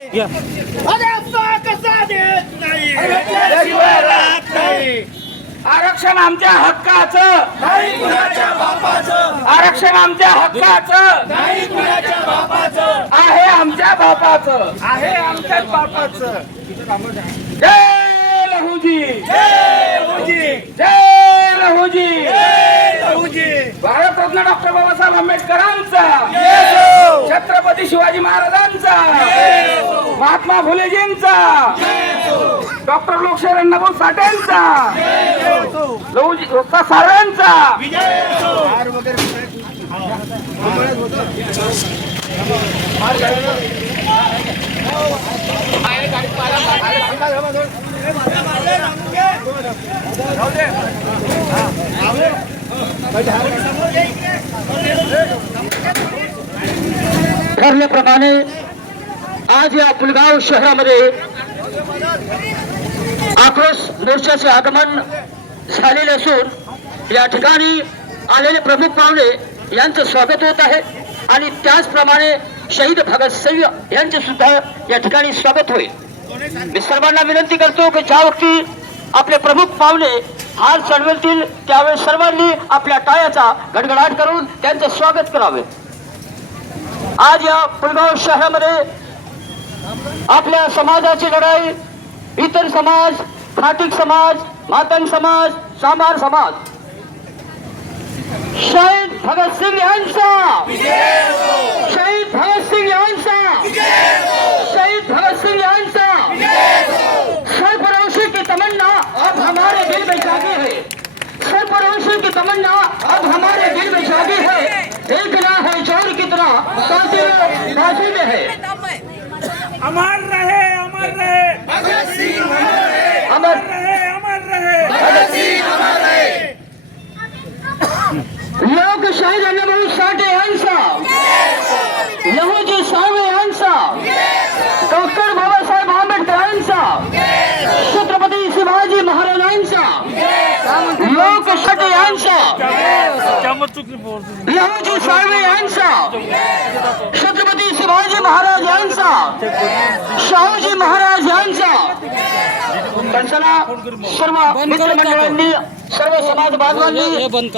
अरे असा कसा देत नाही त्याशिवाय राहत नाही. आरक्षण आमच्या हक्काचं, नाही कुणाच्या बापाचं, आरक्षण आमच्या हक्काचं नाही कुणाच्या बापाचं, आहे, आमच्या बापाचं आहे आमच्याच बापाचं. जय लहूजी, जय लहूजी, जय लहूजी. जय लहूजी. भारतरत्न डॉक्टर बाबासाहेब आंबेडकरांचा, येसो, छत्रपती शिवाजी महाराजांचा, येसो, महात्मा फुलेजींचा, येसो, डॉक्टर लोकशाहीर अण्णाभाऊ साठेंचा, येसो. लहूजी सर्वांचा. विजय असो. ठरल्याप्रमाणे आज या पुलगाव शहरामध्ये आक्रोश मोर्चाचे आगमन झालेले असून या ठिकाणी आलेले प्रमुख पाहुणे यांचं स्वागत होत आहे आणि त्याचप्रमाणे शहीद भगतसिंग यांचे सुद्धा या ठिकाणी स्वागत होईल. मी सर्वांना विनंती करतो की ज्या वक्ती आपले प्रमुख पाहुणे हार चढवतील त्यावेळेस सर्वांनी आपल्या टाळ्याचा गडगडाट करून त्यांचे स्वागत करावे. आज या पुलगाव शहरामध्ये आपल्या समाजाची लढाई इतर समाज, खाटिक समाज, मातंग समाज, चामार समाज, शहीद भगतसिंग यांचा, शहीद भगतसिंग यांचा, शहीद भगतसिंग यांचा सरफरोशी की तमन्ना अब हमारे दिल में जागी है, सरफरोशी की तमन्ना अब हमारे दिल में जागी है. देखना है जोर कितना कातिल बाजू में है. अमर रहे, अमर रहे भगत सिंह, अमर रहे, अमर रहे, अमर रहे भगत सिंह, अमर रहे. लोकशाहीर अण्णाभाऊ साठे यांचा, लहूजी साळवे यांचा, डॉक्टर बाबासाहेब आंबेडकरांचा, छत्रपती शिवाजी महाराजांचा, लोकशाही यांचा, लहूजी साळवे यांचा, छत्रपती शिवाजी महाराज यांचा, शाहूजी महाराज यांचा. तर चला सर्व मित्रमंडळांनी, सर्व समाज बांधवांनी